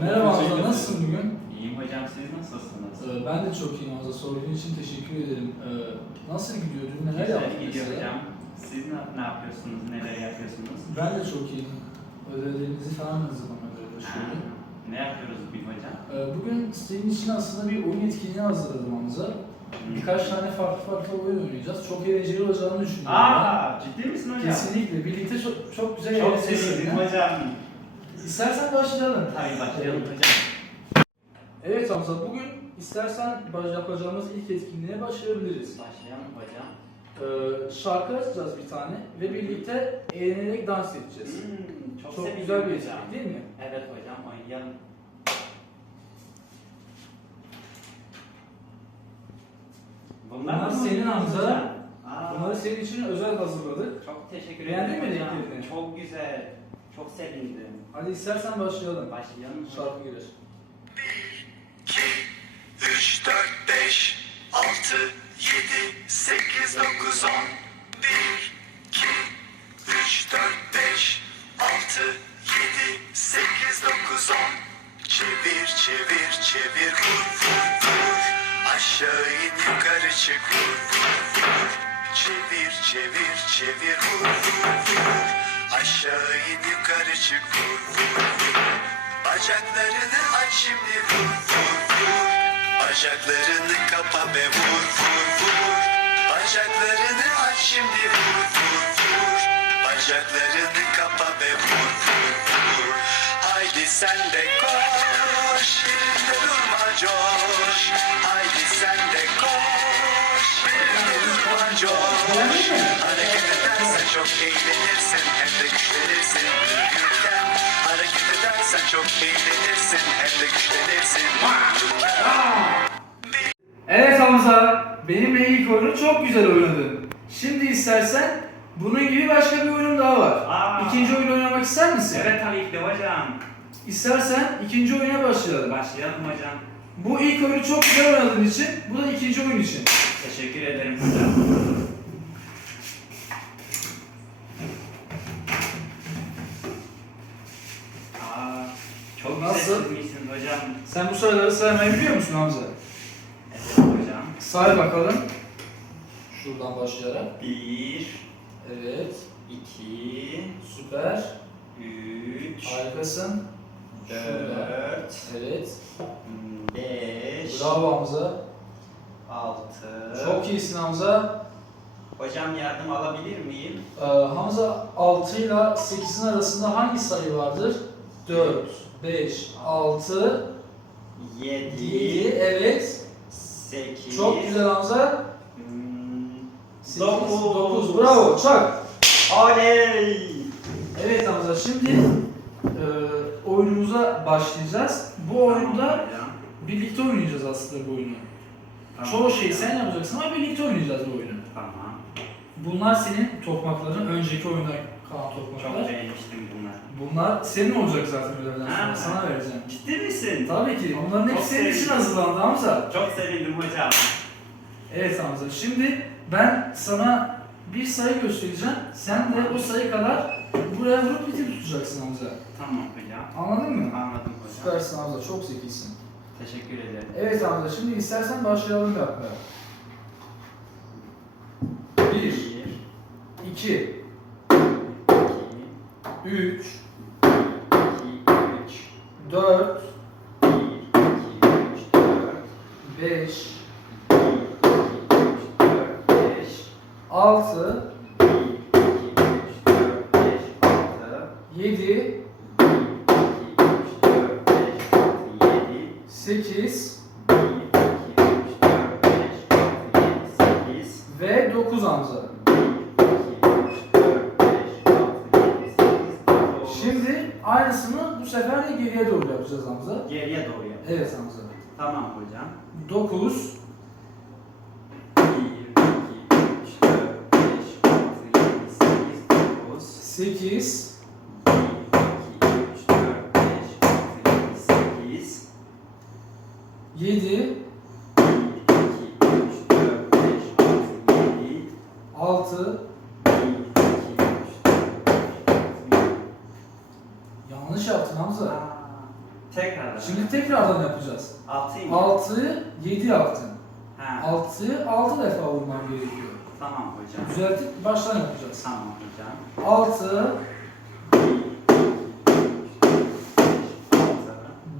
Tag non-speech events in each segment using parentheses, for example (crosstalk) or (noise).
Merhaba Hamza, nasılsın bugün? İyiyim hocam, siz nasılsınız? Ee, ben de çok iyiyim Hamza, sorduğun için teşekkür ederim. Ee, nasıl gidiyor, dün neler Güzel yaptın gidiyor mesela? hocam. Siz ne, ne yapıyorsunuz, neler yapıyorsunuz? Ben de çok iyiyim. Ödevlerinizi falan hazırlamaya başlıyorum. Ha, ne yapıyoruz bugün hocam? Ee, bugün senin için aslında bir oyun etkinliği hazırladım Hamza. Birkaç tane farklı farklı oyun oynayacağız. Çok eğlenceli olacağını düşünüyorum. Aa, ciddi misin ben. hocam? Kesinlikle, birlikte çok, çok güzel Çok eğleneceğiz sevindim seninle. hocam. İstersen başlayalım. Tabii başlayalım hocam. Evet Hamza, bugün istersen baş- yapacağımız ilk etkinliğe başlayabiliriz. Başlayalım hocam. Ee, şarkı açacağız bir tane ve birlikte eğlenerek dans edeceğiz. Hmm, çok Çok güzel bir hocam. etkinlik değil mi? Evet hocam, oynayalım. Bunlar mı senin oynuyorsunuz Hamza. hocam? Aa, Bunları senin için özel hazırladık. Çok teşekkür Beğendin ederim mi hocam. renklerini? Çok güzel. Çok sevindim. Hadi istersen başlayalım. Başlayalım. Şarkı gelir. Aşağı in, yukarı çık, vur, vur, vur. Bacaklarını aç şimdi vur vur vur. Bacaklarını kapa ve vur vur vur. Bacaklarını aç şimdi vur vur vur. Bacaklarını kapa ve vur vur vur. Haydi sen de koş Yerinde durma coş. Haydi sen de koş Yerinde durma coş çok eğlenirsin Hem de güçlenirsin Yürürken Hareket edersen çok eğlenirsin Hem de güçlenirsin Evet Hamza, benimle ilk oyunu çok güzel oynadın. Şimdi istersen bunun gibi başka bir oyun daha var. Aa. İkinci oyun oynamak ister misin? Evet tabii ki de hocam. İstersen ikinci oyuna başlayalım. Başlayalım hocam. Bu ilk oyunu çok güzel oynadığın için, bu da ikinci oyun için. Teşekkür ederim hocam. Aa, çok Nasıl? güzel çizmişsiniz hocam. Sen bu sayıları saymayı biliyor musun Hamza? Evet hocam. Say bakalım. Şuradan başlayarak. Bir, Evet, iki, süper. üç, Harikasın. Şurada. dört, Evet. beş, Bravo Hamza. altı. Çok iyisin Hamza. Hocam yardım alabilir miyim? Ee, Hamza 6 ile 8'in arasında hangi sayı vardır? 4, 5, 6, Yedi, 7, evet. sekiz, Çok güzel Hamza. hmm, 8, Dokuz. 9, bravo, çak. Oley! Evet Hamza, şimdi e, oyunumuza başlayacağız. Bu oyunda birlikte oynayacağız aslında bu oyunu. tamam Çoğu şeyi sen yapacaksın ama birlikte oynayacağız bu oyunu. Tamam. Bunlar senin tokmakların, önceki oyunda kalan Çok tokmaklar. beğenmiştim bunları. Bunlar senin olacak zaten ödevden sonra, Ha. sana vereceğim. Ciddi misin? Tabii ki, onların hepsi senin için hazırlandı Hamza. Çok sevindim hocam. Evet Hamza, şimdi ben sana bir sayı göstereceğim. Sen de o sayı kadar buraya vurup bitir tutacaksın Hamza. Tamam hocam. Anladın mı? Anladım hocam. Süpersin Hamza, çok zekisin. Teşekkür ederim. Evet Hamza, şimdi istersen başlayalım yapmaya. Bir, 1, iki, 2, 3, iki, üç, 4, bir, iki, üç, dört, 5, bir, iki, üç, dört, beş, 6, bir, iki, üç, dört, beş, altı, 7, bir, iki, üç, dört, beş, altı, yedi, 8 bir, iki, üç, dört, beş, altı, yedi, sekiz, ve 9 Hamza. Şimdi aynısını bu sefer de geriye doğru yapacağız Hamza. Geriye doğru yap. Evet Hamza. Tamam hocam. 9, 1, 2, 3, 4, 5, 6, 7, 8, 9, 8, 1, 2, 3, 4, 5, 6, 7, 8, 7, 1, 2, 3, 4, 5, 6, 7, 6, 1, 2, 3, 4, 5, 6, 7. yanlış yaptın Hamza. Tekrar. Şimdi tekrardan yapacağız. Altı mı? 6'yı 7 yaptın. Ha. 6'yı 6 defa vurman gerekiyor. Tamam hocam. Düzeltip baştan yapacağız. Tamam hocam. 6,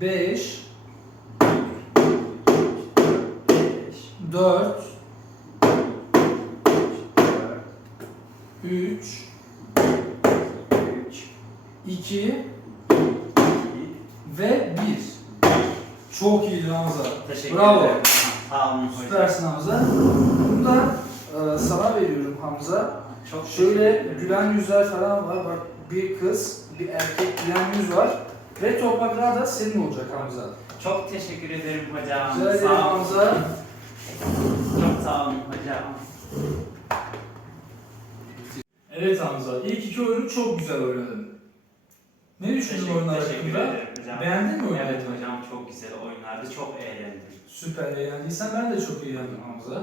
5, 5, 4, 3, 3, 2 2, ve 1. Çok iyi Hamza. Teşekkür Bravo. ederim. Sağ olun hocam. Süpersin Hamza. Bunu da e, sana veriyorum Hamza. Çok Şöyle teşekkür ederim. gülen yüzler falan var. Bak bir kız, bir erkek gülen yüz var. Ve topraklar da senin olacak Hamza. Çok teşekkür ederim hocam. Rica ederim Sağ olun. Hamza. Çok sağ olun hocam. Evet Hamza, ilk iki oyunu çok güzel oynadın. Ne düşündün oyunlar teşekkür hakkında? ederim hocam. Beğendin mi oyunu? Evet hocam çok güzel oyunlardı. Çok eğlendim. Süper eğlendiysen ben de çok eğlendim Hamza.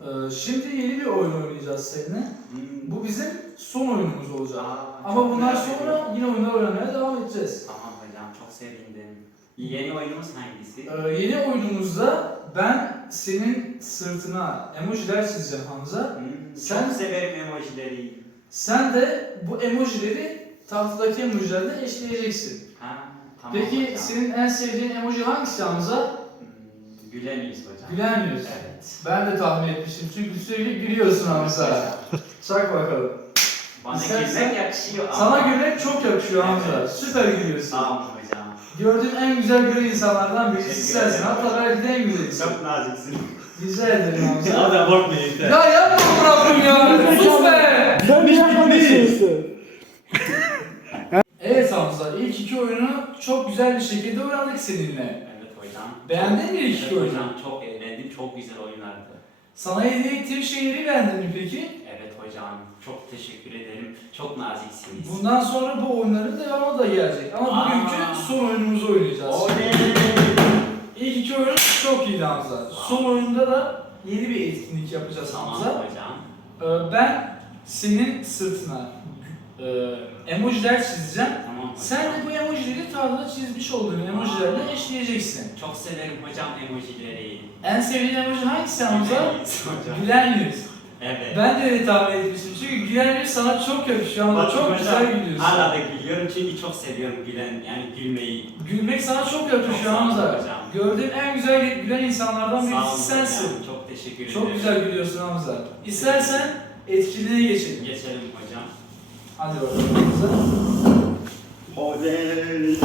Ee, şimdi yeni bir oyun oynayacağız seninle. Hmm. Bu bizim son oyunumuz olacak. Aa, Ama çok bundan merak sonra ediyorum. yine oyunlar oynamaya devam edeceğiz. Tamam hocam çok sevindim. Yeni oyunumuz hangisi? Ee, yeni oyunumuzda ben senin sırtına emojiler çizeceğim Hamza. Hmm, sen- Çok severim emojileri. Sen de bu emojileri tahtadaki emojilerle eşleyeceksin. Ha, tamam Peki hocam. senin en sevdiğin emoji hangisi Hamza? Hmm, gülen yüz hocam. Gülen. Evet. Ben de tahmin etmiştim çünkü sürekli gülüyorsun Hamza. Çak bakalım. Bana Sen- gülmek yakışıyor ama. Sana gülmek çok yakışıyor Hamza. Evet. Süper gülüyorsun. Tamam hocam. Gördüğüm en güzel gülen insanlardan birisi Teşekkür sensin. Hatta belki de en güzelisin. Çok naziksin. Rica ederim Hamza. Hadi korkmayın yeter. ya yapma bu Rabbim ya. Sus be. Ben bir şey yapmak. (laughs) 2 oyunu çok güzel bir şekilde oynadık seninle. Evet hocam. Beğendin mi ilk evet, oyunu? çok eğlendim. Çok güzel oyunlardı. Sana hediye ettiğim şehri beğendin mi peki? Evet hocam. Çok teşekkür ederim. Çok naziksiniz. Bundan sonra bu oyunların devamı da gelecek. Ama Aa. bugünkü son oyunumuzu oynayacağız. Oley. İlk iki oyun çok iyiydi Hamza. Son oyunda da yeni bir etkinlik yapacağız tamam, Hamza. hocam. Ee, ben senin sırtına e, emojiler çizeceğim. Sen de bu emojileri tahtada çizmiş olduğun emojilerle eşleyeceksin. Çok severim hocam emojileri. En sevdiğin emoji hangisi Hamza? Gülen yüz. Evet. Ben de öyle tahmin etmiştim. Çünkü gülen yüz sana çok yakışıyor ama Bak çok hocam, güzel gülüyorsun. Hala da gülüyorum çünkü çok seviyorum gülen yani gülmeyi. Gülmek sana çok Hamza. hocam. Gördüğüm en güzel gülen insanlardan Sağ olun birisi sensin. hocam. Çok teşekkür ederim. Çok güzel gülüyorsun Hamza. İstersen etkinliğe geçelim. Geçelim hocam. Hadi bakalım Hamza. Oley!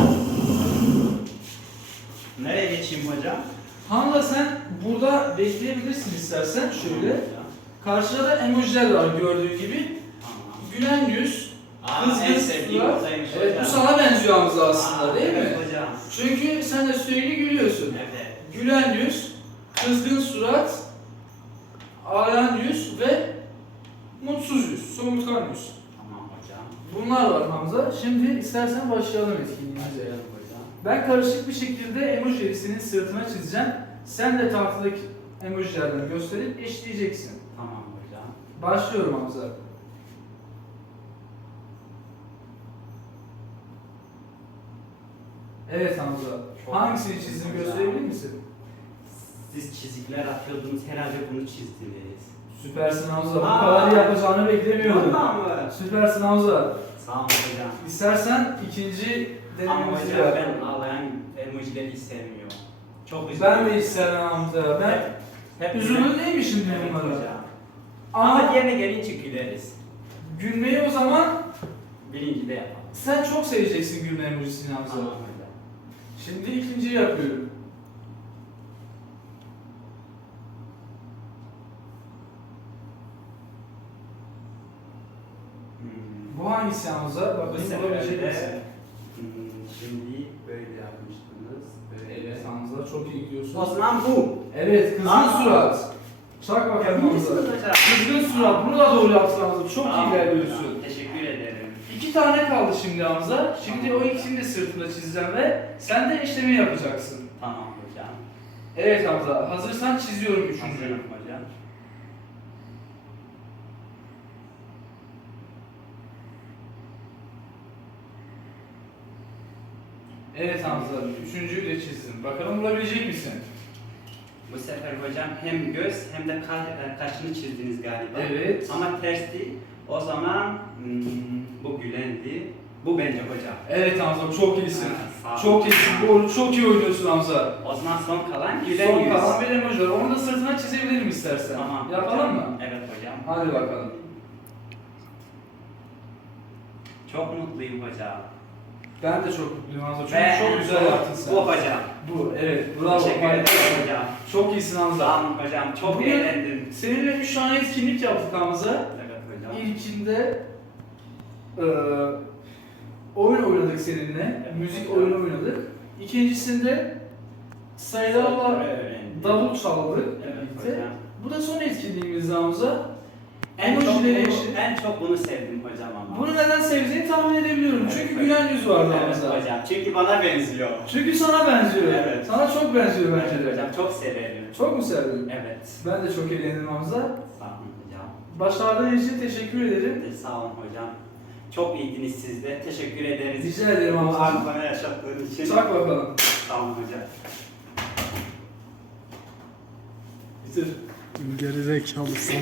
Nereye geçeyim hocam? Hamza sen burada bekleyebilirsin istersen şöyle. Karşıda da emojiler var gördüğün gibi. Gülen yüz, Aa, kızgın en sevdiğim surat. Evet hocam. bu sana benziyor Hamza aslında Aa, değil evet mi? hocam. Çünkü sen de sürekli gülüyorsun. Evet. Gülen yüz, kızgın surat, ağlayan yüz ve mutsuz yüz, somurtkan yüz. Tamam. Bunlar var Hamza. Şimdi istersen başlayalım etkinliğimize. Ben karışık bir şekilde emojileri senin sırtına çizeceğim. Sen de tahtadaki emojilerden gösterip eşleyeceksin. Tamam hocam. Başlıyorum Hamza. Evet Hamza. Çok Hangisini güzel hocam. gösterebilir misin? Siz çizikler atıyordunuz herhalde bunu çizdiniz. Süpersin Hamza. Bu Aa. kadar iyi yapacağını beklemiyordum. Vallahi mı? Süpersin Hamza. Olun hocam. İstersen ikinci Ama denememizi hocam ben ağlayan emojileri istemiyorum. Çok üzüldüm. Ben de istemem Hamza. Ben hep değil mi şimdi Evet bunlara? hocam. Ama Ama yerine gelince güleriz. gülmeyi o zaman Birinci de yapalım. sen çok seveceksin gülme emojisini Hamza. Tamam hocam. Şimdi ikinciyi yapıyorum. Hamza? Bu Bakayım bulabilecek de misin? hmm, şimdi böyle yapmıştınız. Böyle. Evet Hamza çok iyi gidiyorsun. O zaman bu. Evet kızgın Aa. surat. Çak bakalım Hamza. Kızgın surat. Bunu da doğru yaptın Hamza. Çok Tamam iyi ilerliyorsun. Teşekkür ederim. İki tane kaldı şimdi Hamza. Şimdi o ikisini de sırtında çizeceğim ve sen de eşleme yapacaksın. Tamam hocam. Evet Hamza. Hazırsan çiziyorum üçüncüyü. Hazırım hocam. Evet Hamza, üçüncüyü de çizdin. Bakalım bulabilecek misin? Bu sefer hocam hem göz hem de ka- kaşını çizdiniz galiba. Evet. Ama ters değil. O zaman hmm, bu gülendi. Bu bence hocam. Evet Hamza, çok iyisin. Ha, sağ ol. Çok iyisin. Bu oyunu çok iyi oynuyorsun Hamza. O zaman son kalan gülen Son yüz. kalan bir emoji var. Onu da sırtına çizebilirim istersen. Tamam. Yapalım mı? Evet hocam. Hadi bakalım. Çok mutluyum hocam. Ben de çok mutluyum Hamza. Çünkü Ve çok güzel yaptın sen. Bu hocam. Bu, evet. Bravo. Teşekkür ederim hocam. Çok iyisin Hamza. Olun hocam. Çok Bugün- eğlendim. Seninle üç tane etkinlik yaptık Hamza. Evet hocam. İlkinde eee oyun oynadık seninle. Evet. Müzik oyunu oynadık. İkincisinde sayılarla davul çaldık Evet birlikte. hocam. Bu da son etkinliğimiz Hamza. En çok, en çok bunu sevdim hocam ama. Bunu neden sevdiğini tahmin edebiliyorum. Evet, Çünkü evet. gülen yüz vardı Evet Hamza. hocam. Çünkü bana benziyor. Çünkü sana benziyor. Evet. Sana çok benziyor bence Evet de. hocam çok severim. Çok mu sevdin? Evet. Ben de çok eğlendim Hamza. Sağ olun hocam. Başardığın için teşekkür ederim. De Sağ olun hocam. Çok iyiydiniz siz de. Teşekkür ederiz. Rica ederim Hamza. an bana yaşattığın için. Çak bakalım. Sağ olun hocam. Bitir. Gerizekalısın.